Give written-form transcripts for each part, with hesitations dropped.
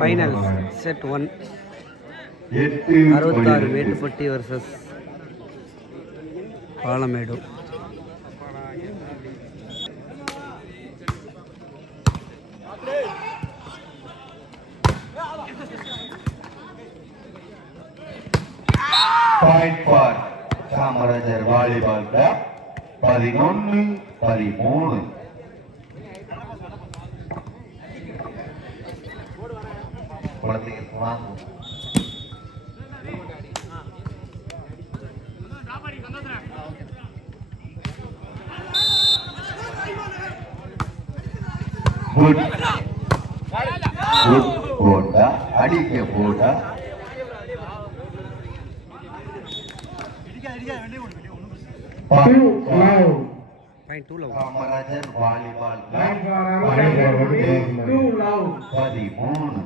Final set 1 66 Mettupatti versus Palamedu. Point for Kamarajar volleyball club 11-13. குழந்தைங்க வாங்க. Good good போட்டா அடிக்க போட்டா Kamarajar volleyball 13.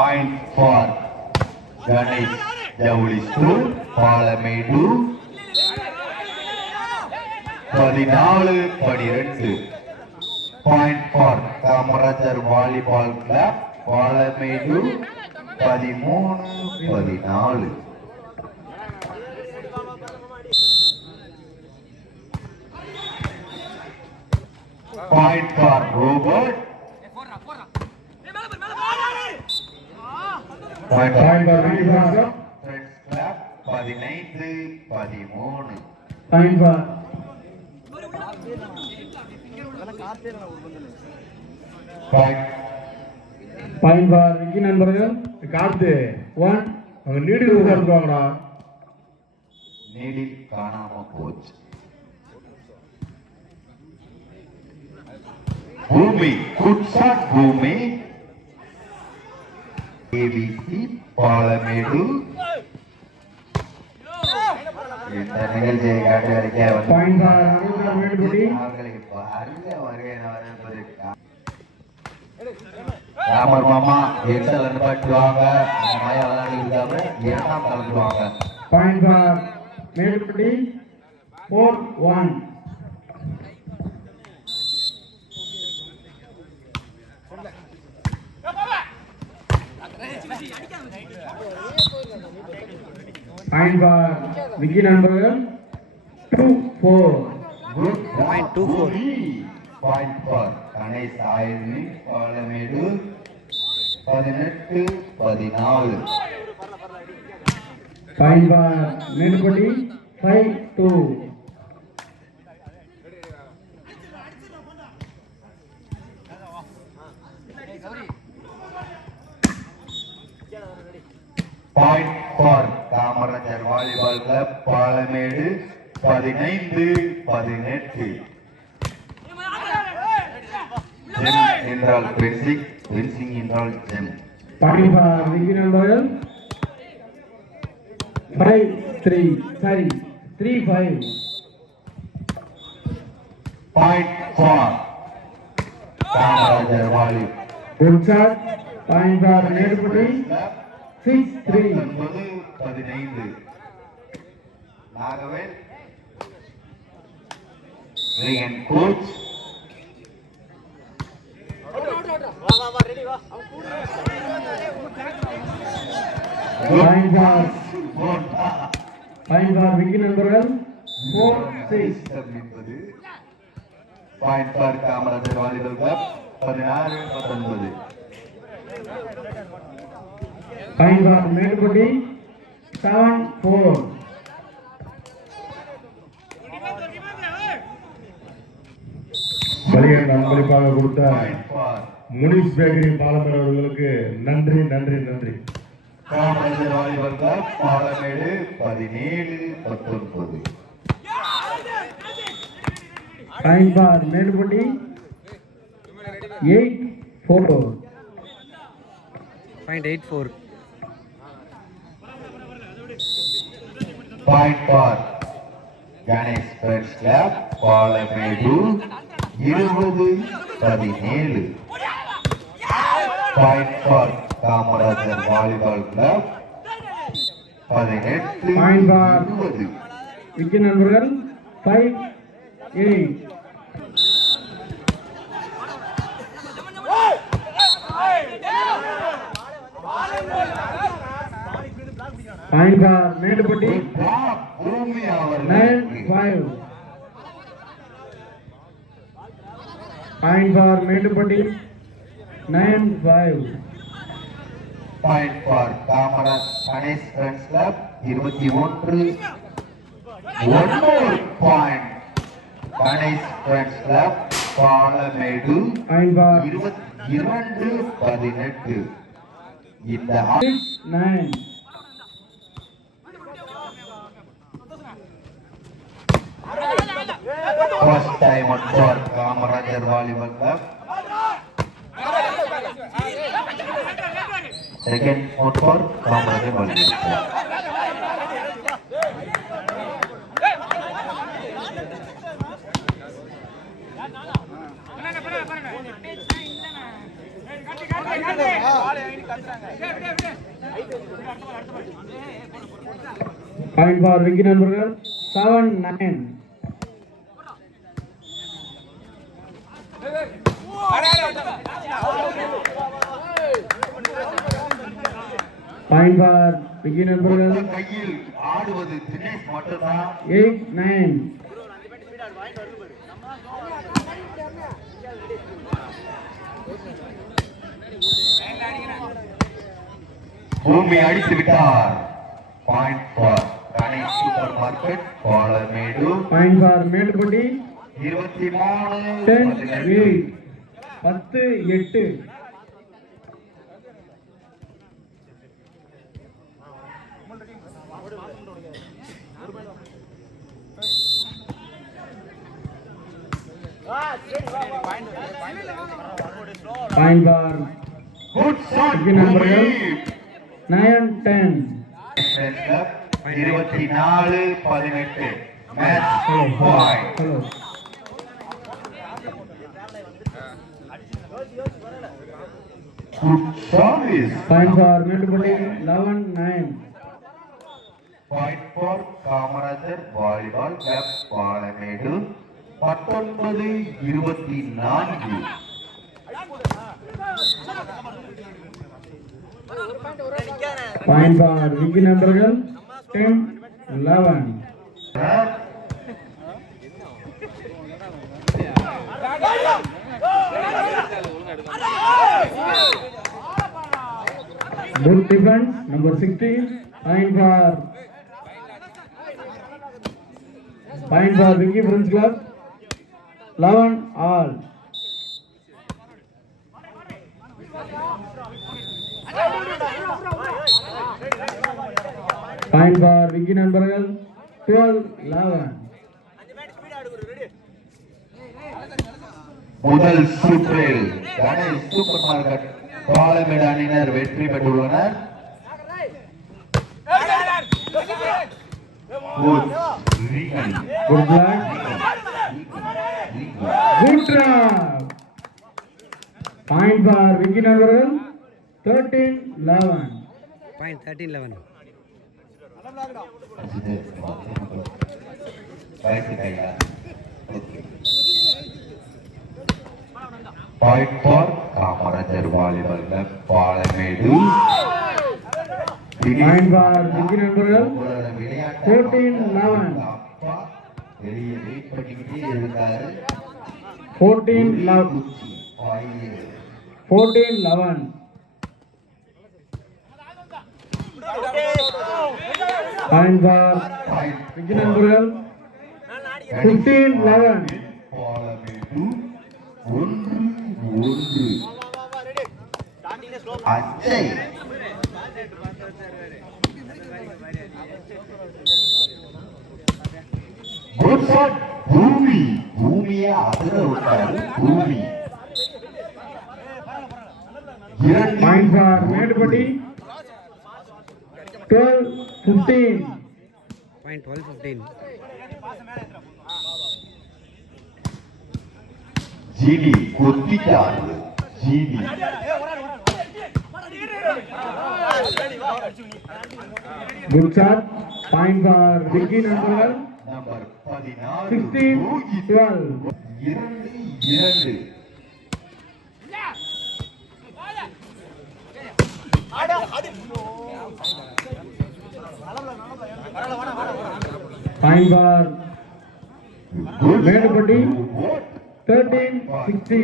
Point for Ganesh ஜவுளி school Palamedu 14-12. Point for Kamarajar volleyball club Palamedu 13-14. Point for Robert. Point for friends club 15-13. Point for point for Vicky நண்பர்கள். காத்து 1 அவங்க needle உட்கார்ந்துவாங்கடா. Needle காணாம போச்சு. பூமி குட் ஷாட் பூமி. ஏபிசி பாலமேடு. இந்த நிகழ்ச்சியை காட்டு வரைக்க அவர்களுக்கு அருக வருகை வரப்பட்டிருக்காங்க. ராமர் மாமா எக்ஸல் அனுப்பிடுவாங்க. மயா விளையாடுறாங்க. 2ஆம் கலந்துருவாங்க. Point for Melpatti 4-1. Point for Vicky நண்பர்கள் 2-4. பாயிண்ட் 2-4. பாயிண்ட் ஃபார் கணேஷ் ஆயிரமி Palamedu 18-14. Point for Melpatti 5-2. Point for Kamarajar volleyball club Palamedu 15-18. ஜெம் என்றால் பென்சிங், பென்சிங் என்றால் ஜெம். பாயிண்ட் ஃபார் விக்கி நண்பர்கள் 3-5. Point for Kamarajar volley. Good shot. Point for Melpatti 6-3. 15. Nagavel ரியன் கோச். பாயிண்ட் ஃபார் விக்கி நண்பர்கள் 4-6. Point for Kamarajar volleyball club 16-19. Point for Melpatti 7-4. பலியன் அன்பளிப்பாக கொடுத்த முனிஷ் பேக்கரி பாலமேடு அவர்களுக்கு நன்றி நன்றி நன்றி. Kamarajar volleyball club Palamedu 17-19. Point for Melpatti 8-4. Point 8-4. Point for Ganesh friends club Palamedu 20-17. Point for Kamarajar volleyball club 18-20. Vicky நண்பர்கள் 5-8. Point for Mettupatti. பூமி 9-5. Point for Mettupatti. 9-5. Point for Kamaraj Ganesh friends club 21. One more point Ganesh friends club Palamedu point for 22-18. இந்த 9. first time out for Kamarajar Volleyball Club. Second out for Kamarajar Volleyball Club. Point for Vicky நண்பர்கள். 7-9. Point for Vicky நண்பர்கள். கையில் ஆடுவது தினேஷ் மட்டும்தான். 8-9. பூமி அடித்து விட்டார். Point for Ganesh super market Palamedu. Point for Mettupatti. 23-18. 10-8. Point for good shot Vicky நண்பர்கள். 9-10. 24-18. Match point. Hello. Good service. Point for Mettupatti. 11-9. Point for Kamarajar volleyball club Palamedu 19-24. Point for Vicky நண்பர்கள். 10-11. Good defense, number 16. Point for Vicky Friends Club. 11-all. Point for Vicky நண்பர்கள். 12-11. முதல் சுற்றில் Ganesh super market Palamedu அணியினர் வெற்றி பெற்றுள்ளனர். Good block. Good drop. Point for Vicky நண்பர்கள். 13-11. Point 13-11. Point for Kamarajar Volleyball Club Palamedu. Point for Vicky நண்பர்கள். 14-11. வெளியே வெயிட் பண்ணிக்கிட்டே இருக்காரு. 14-11. 14-11. Point for Vicky நண்பர்கள். 15-11. பாலமேடு 1-1. Ajay good shot. பூமியை அதிர விட்டாரு. பூமி Point for Mettupatti. 12-15. Point 12-15. GD கொத்திட்டாரு. GD Good shot. Point for Vicky நண்பர்கள். Number 16 16-12. 2-2. Point for Medupatti 13-16.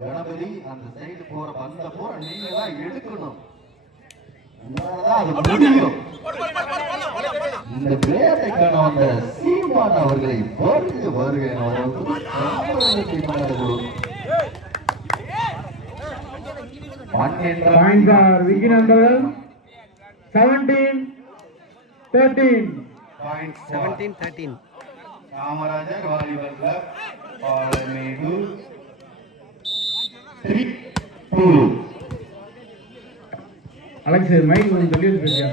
Ganapathi அந்த சைடு போற பந்த போற நீங்க தான் எடுக்கணும். உங்களாலதான் அது முடியும். இந்த விளையாட்டுக்கான வந்த சீமான் அவர்களை வருக வருக Point for Vicky நண்பர்கள் 17-13. 17-13. காமராஜர் வாலிபர் கிளப் பாலமேடு 3-2. அலெக்ஸ் மைக் கொஞ்சம் தள்ளி பேசியா.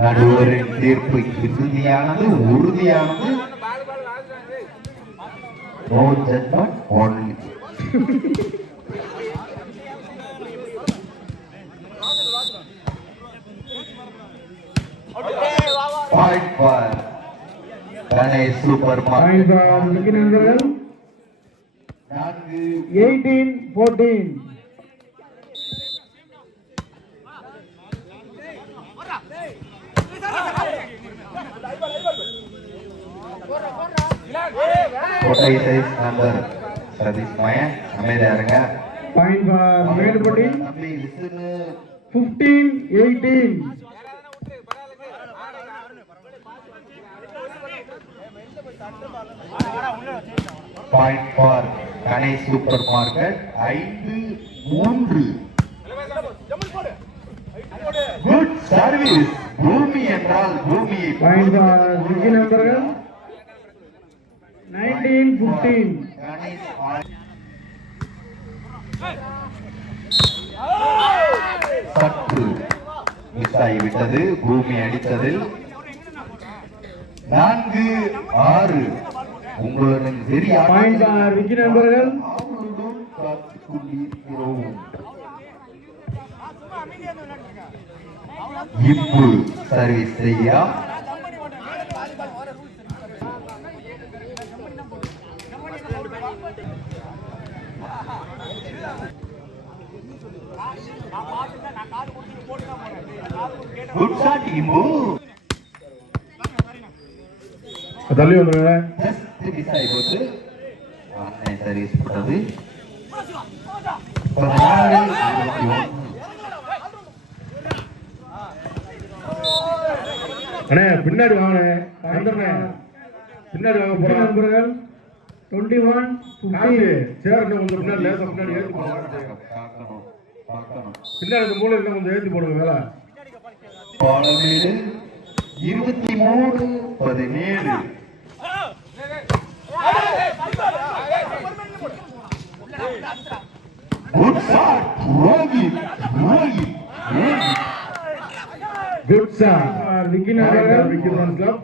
நடுவரின் தீர்ப்பு இறுதியானது உறுதியானது. No judgment only. Point for Ganesh Super Point for Vicky நண்பர்கள் 18-14. கோட்டை சைஸ் நம்பர் சதீஷ் மயன் அமைதியா இருங்க. Point for Medupatti தம்பி listen 15-18. Point for Ganesh Super Market 5-3. Good service. பூமி என்றால் பூமியை Point for Vicky நண்பர்கள் 19-15. கணேஷ் சற்று மிஸ் ஆகிவிட்டது. பூமி அடித்ததில் 4-6. உங்களுடன் பெரிய Point for Vicky நண்பர்கள் ஆவலுடன் காத்துக் கொண்டிருக்கிறோம். இப்பு சர்வீஸ் செய்ய குட் ஷாட் இம்பு. தள்ளி வந்துருங்க. ஜஸ்ட் மிஸ் ஆகி போச்சு. ஆன்லைன் சர்வீஸ் போட்டது 14-21. அண்ணே பின்னாடி வாங்க வந்துடுறேன். பின்னாடி வாங்க போற நண்பர்கள் 21-15. சேர் இன்னும் கொஞ்சம் பின்னாடி லேசா பின்னாடி ஏற்றி போடுங்க. பின்னாடி இந்த மூலை இன்னும் கொஞ்சம் ஏற்றி போடுங்க வேலை. Palamedu 23-17. Good shot, Rohit. Good shot. Vicky நண்பர்கள் Vicky Friends Club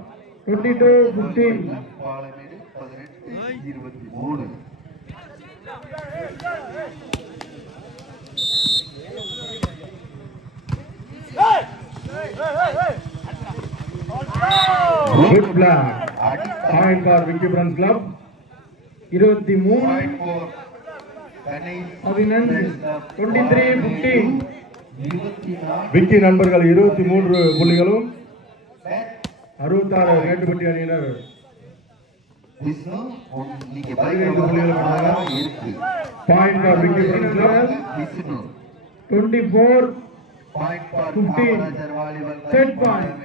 22-15. Palamedu 18-23. Good block. Point for Vicky Friends Club 23-15. Vicky நண்பர்கள் 23 புள்ளிகளும் 66 மேட்டுப்பட்டி அணியினர் 15 புள்ளிகளும் இருக்கு. Point for Vicky friends club 24-15. Set point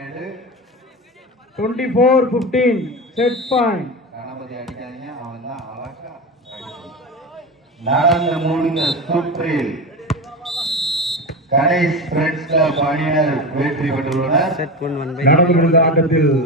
24-15 set point. Ganapathi அடிக்காதீங்க, அவன் தான் அழகா நடந்து முடிந்த சுற்றில் கணேஷ் ஃப்ரெண்ட்ஸ் கிளப் அணியினர் வெற்றி பெற்றுள்ளனர். Set 1-1 by நடந்து முடிந்த ஆட்டத்தில்